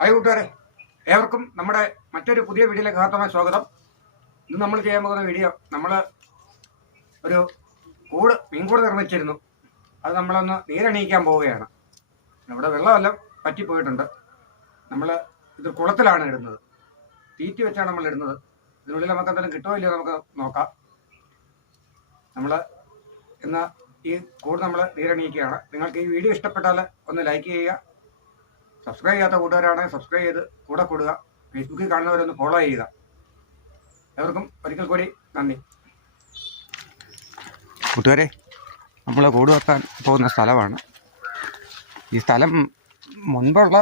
Hi കൂട്ടുകാരെ. ഏവർക്കും നമ്മുടെ മറ്റൊരു പുതിയ വീഡിയോയിലേക്ക് ഹാർത്തമായ സ്വാഗതം. ഇന്ന് നമ്മൾ ചെയ്യാൻ പോകുന്ന വീഡിയോ നമ്മൾ ഒരു കൂട് മീൻകൂട് നിർമ്മിച്ചിരുന്നു. അത് നമ്മളൊന്ന് നീരണിയിക്കാൻ പോവുകയാണ്. ഇവിടെ വെള്ളമെല്ലാം പറ്റിപ്പോയിട്ടുണ്ട്. നമ്മൾ ഇത് കുളത്തിലാണ് ഇടുന്നത്. തീറ്റി വെച്ചാണ് നമ്മൾ ഇടുന്നത്. ഇതിനുള്ളിൽ നമുക്ക് എന്തെങ്കിലും കിട്ടുമോ ഇല്ലയോ നമുക്ക് നോക്കാം. നമ്മൾ ഇന്ന് ഈ കൂട് നമ്മൾ നീരണിയിക്കുകയാണ്. നിങ്ങൾക്ക് ഈ വീഡിയോ ഇഷ്ടപ്പെട്ടാൽ ഒന്ന് ലൈക്ക് ചെയ്യുക സബ്സ്ക്രൈബ് ചെയ്യാത്ത കൂട്ടുകാരാണെങ്കിൽ സബ്സ്ക്രൈബ് ചെയ്ത് കൂടെ കൊടുക്കുക ഫേസ്ബുക്കിൽ കാണുന്നവരൊന്ന് ഫോളോ ചെയ്യുക. എവർക്കും ഒരിക്കൽ കൂടി നന്ദി. കൂട്ടുകാരെ നമ്മൾ കൂട് വെക്കാൻ പോകുന്ന സ്ഥലമാണ്. ഈ സ്ഥലം മുൻപുള്ള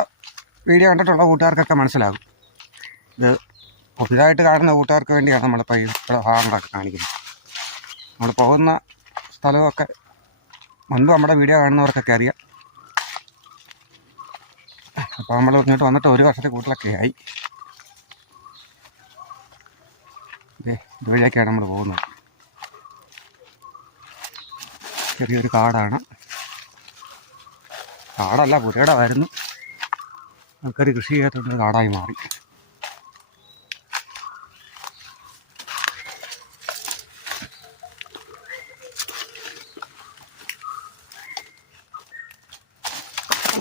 വീഡിയോ കണ്ടിട്ടുള്ള കൂട്ടുകാർക്കൊക്കെ മനസ്സിലാകും. ഇത് പുതിയതായിട്ട് കാണുന്ന കൂട്ടുകാർക്ക് വേണ്ടിയാണ് നമ്മളിപ്പോൾ ഈ ഭാഗങ്ങളൊക്കെ കാണിക്കുന്നത്. നമ്മൾ പോകുന്ന സ്ഥലമൊക്കെ മുൻപ് നമ്മുടെ വീഡിയോ കാണുന്നവർക്കൊക്കെ അറിയാം. അപ്പോൾ നമ്മൾ ഇങ്ങോട്ട് വന്നിട്ട് ഒരു വർഷത്തെ കൂട്ടിലൊക്കെ ആയി. ഇതുവഴിയൊക്കെയാണ് നമ്മൾ പോകുന്നത്. ചെറിയൊരു കാടാണ്. കാടല്ല പുരയിടമായിരുന്നു. ആൾക്കാർ കൃഷി ചെയ്യാത്തതുകൊണ്ട് കാടായി മാറി.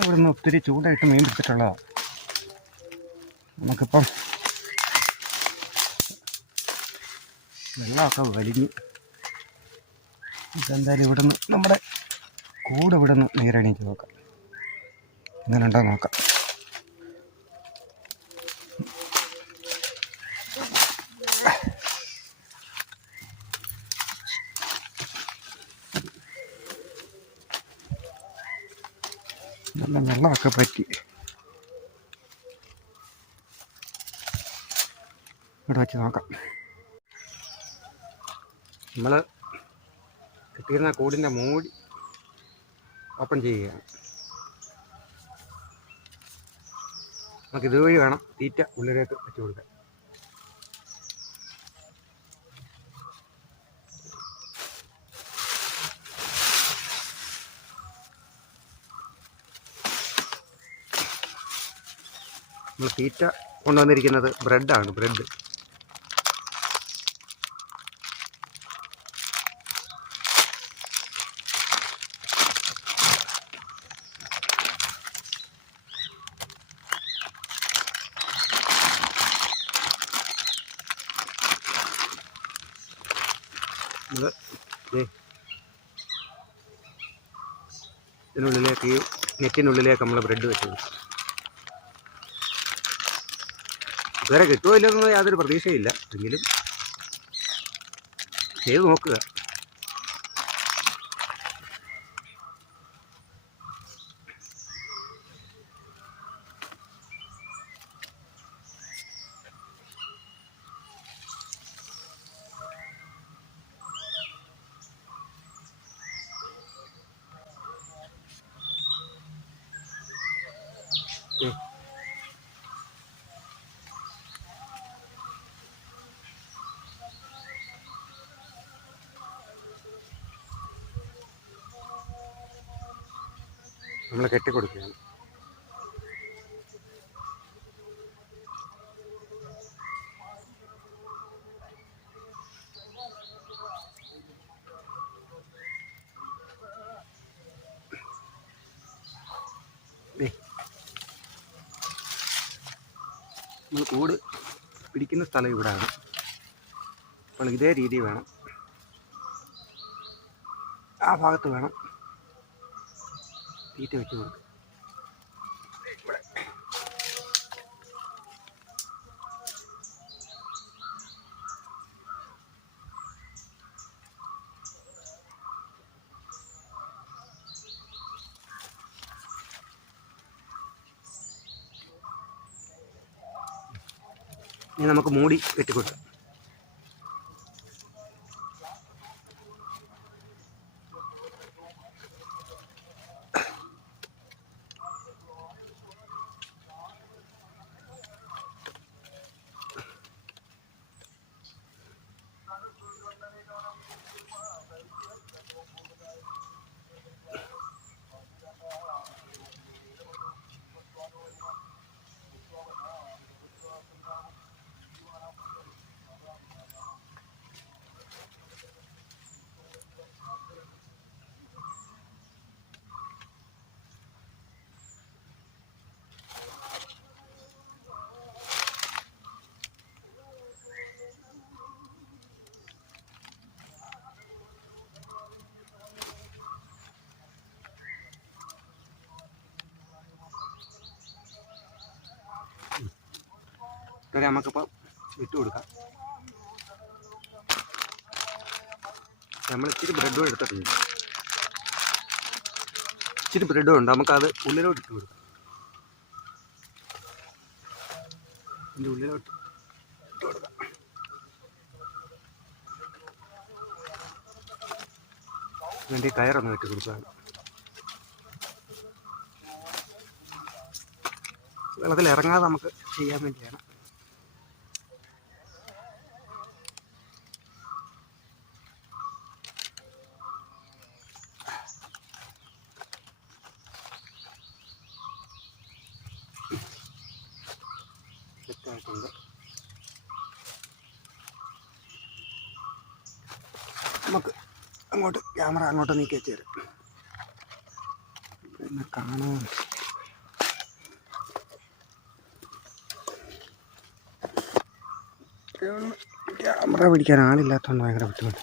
ഇവിടുന്ന് ഒത്തിരി ചൂടായിട്ട് മീൻ പിടിച്ചിട്ടുള്ളതാണ് നമുക്കിപ്പം വെള്ളമൊക്കെ വലിഞ്ഞു ഇതെന്തായാലും ഇവിടുന്ന് നമ്മുടെ കൂടെ ഇവിടുന്ന് നീരണിക്ക് നോക്കാം. ഇങ്ങനെ ഉണ്ടോ നോക്കാം. വെള്ളമൊക്കെ പറ്റി. ഇവിടെ വെച്ച് നോക്കാം. നമ്മൾ കിട്ടിയിരുന്ന കൂടിന്റെ മൂടി ഓപ്പൺ ചെയ്യുകയാണ്. നമുക്ക് ഇതുവഴി വേണം തീറ്റ ഉള്ളിലേക്ക് വെച്ച് തീറ്റ കൊണ്ടുവന്നിരിക്കുന്നത് ബ്രെഡാണ് ബ്രെഡ്. ഇതിനുള്ളിലേക്ക് ഈ നെറ്റിനുള്ളിലേക്ക് നമ്മൾ ബ്രെഡ് വെച്ചത് ഇതുവരെ കിട്ടുമോ ഇല്ലെന്ന് യാതൊരു പ്രതീക്ഷയില്ല എങ്കിലും ചെയ്ത് നോക്കുക ഉം. നമ്മൾ കെട്ടിക്കൊടുക്കുകയാണ്. നമ്മൾ കൂട് പിടിക്കുന്ന സ്ഥലം ഇവിടാണ്. അപ്പോൾ ഇതേ രീതി വേണം. ആ ഭാഗത്ത് വേണം. തീറ്റ വെച്ച് കൊടുക്കും. ഇനി നമുക്ക് മൂടി കെട്ടിക്കൊടുക്കാം ഇവരെ നമുക്കിപ്പോൾ ഇട്ട് കൊടുക്കാം. നമ്മൾ ഇച്ചിരി ബ്രെഡും എടുത്തിട്ടുണ്ട്. ഇച്ചിരി ബ്രെഡും ഉണ്ട്. നമുക്കത് ഉള്ളിലോട്ട് ഇട്ട് കൊടുക്കാം. ഇതിന്റെ ഉള്ളിലോട്ട് ഇട്ട് കൊടുക്കാം. കയറൊന്ന് ഇട്ട് കൊടുക്കാൻ വെള്ളത്തിൽ ഇറങ്ങാതെ നമുക്ക് ചെയ്യാൻ വേണ്ടിയാണ്. സെറ്റായിട്ടുണ്ട് നമുക്ക് അങ്ങോട്ട് ക്യാമറ അങ്ങോട്ട് നീക്കി വെച്ച് തരും. പിന്നെ കാണാൻ ക്യാമറ പിടിക്കാൻ ആളില്ലാത്തതുകൊണ്ട് ഭയങ്കര ബുദ്ധിമുട്ട്.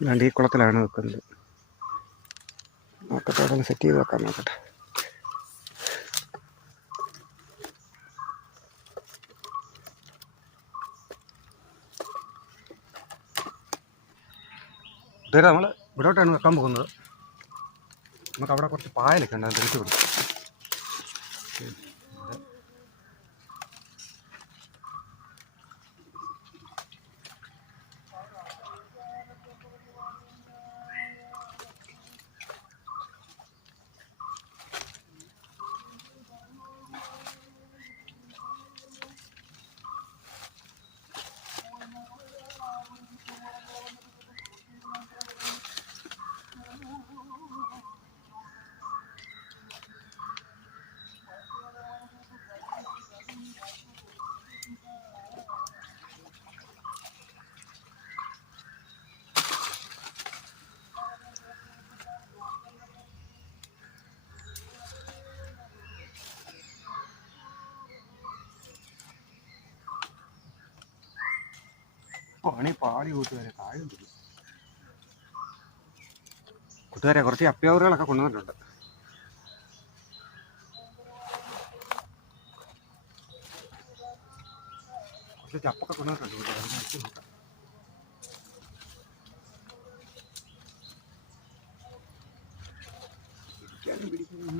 അല്ലാണ്ട് ഈ കുളത്തിലാണ് വെക്കുന്നത് നോക്കട്ടെ സെറ്റ് ചെയ്ത് വെക്കാൻ നോക്കട്ടെ. ഇതുവരെ നമ്മൾ ഇവിടോട്ടാണ് വെക്കാൻ പോകുന്നത്. നമുക്ക് അവിടെ കുറച്ച് പായലൊക്കെ ഉണ്ട് അത് തെളിച്ച് കൊടുക്കും. പണി പാടി കൂട്ടുകാരെ താഴെ കൂട്ടുകാരെ കുറച്ച് അപ്പ്യവറുകളൊക്കെ കൊണ്ടുവന്നിട്ടുണ്ട്. കുറച്ച് ചപ്പൊക്കെ കൊണ്ടുവന്നിട്ടുണ്ട് കൂട്ടുകാരെ നോക്കാം. പിടിക്കാനും പിടിക്കാനും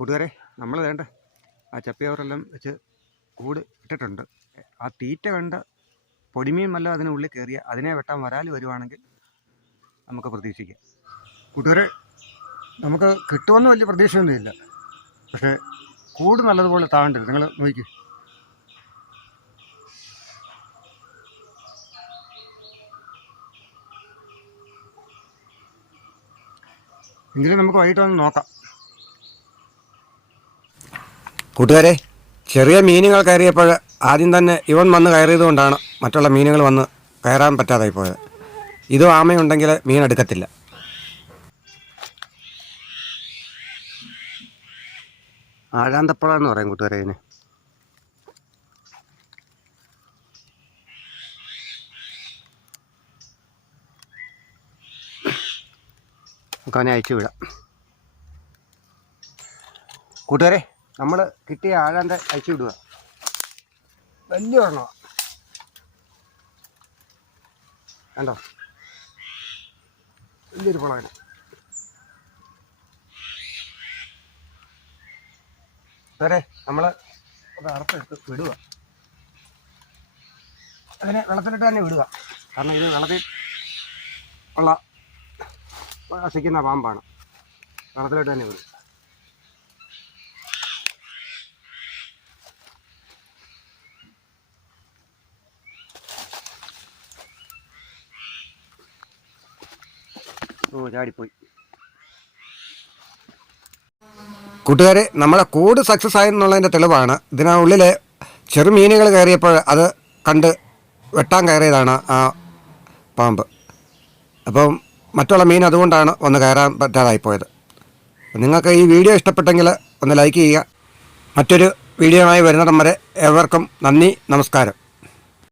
കൂട്ടുകാരെ നമ്മൾ വേണ്ട ആ ചപ്പിയവരെല്ലാം വെച്ച് കൂട് ഇട്ടിട്ടുണ്ട്. ആ തീറ്റ കണ്ട പൊടിമീൻ വല്ല അതിനുള്ളിൽ കയറിയ അതിനെ വെട്ടാൻ വരാൽ വരുവാണെങ്കിൽ നമുക്ക് പ്രതീക്ഷിക്കാം. കൂട്ടുകാരെ നമുക്ക് കിട്ടുമെന്ന് വലിയ പ്രതീക്ഷയൊന്നുമില്ല പക്ഷേ കൂട് നല്ലതുപോലെ താണ്ടരുത് നിങ്ങൾ നോക്കി എങ്കിലും നമുക്ക് വൈകിട്ട് വന്ന് നോക്കാം. കൂട്ടുകാരെ ചെറിയ മീനുകൾ കയറിയപ്പോൾ ആദ്യം തന്നെ ഇവൻ വന്ന് കയറിയതുകൊണ്ടാണ് മറ്റുള്ള മീനുകൾ വന്ന് കയറാൻ പറ്റാതായി പോയത്. ഇതും ആമയുണ്ടെങ്കിൽ മീൻ എടുക്കത്തില്ല. ആഴാന്തപ്പുഴ എന്ന് പറയും കൂട്ടുകാരെ ഇതിന്. നമുക്ക് അവനെ അയച്ചു വിടാം. കൂട്ടുകാരെ നമ്മൾ കിട്ടിയ ആഴാന്ത അയച്ചു വിടുക. വലിയ ഒരെണ്ണമാണ് കണ്ടോ? വലിയൊരു പുളകന് വരെ നമ്മൾ അത് അറുത്തെടുത്ത് വിടുക. അതിനെ വെള്ളത്തിലിട്ട് തന്നെ വിടുക. കാരണം ഇത് വെള്ളത്തിൽ ഉള്ള വസിക്കുന്ന പാമ്പാണ്. വെള്ളത്തിലിട്ട് തന്നെ വിടുക. ഓ ചാടിപ്പോയി. കൂട്ടുകാരെ നമ്മളെ കൂട് സക്സസ് ആയെന്നുള്ളതിന്റെ തെളിവാണ്. ഇതിനുള്ളിൽ ചെറുമീനുകൾ കയറിയപ്പോൾ അത് കണ്ട് വെട്ടാൻ കയറിയതാണ് ആ പാമ്പ്. അപ്പം മറ്റുള്ള മീൻ അതുകൊണ്ടാണ് ഒന്ന് കയറാൻ പറ്റാതായിപ്പോയത്. നിങ്ങൾക്ക് ഈ വീഡിയോ ഇഷ്ടപ്പെട്ടെങ്കിൽ ഒന്ന് ലൈക്ക് ചെയ്യുക. മറ്റൊരു വീഡിയോയുമായി വരുന്നിടം വരെ ഏവർക്കും നന്ദി നമസ്കാരം.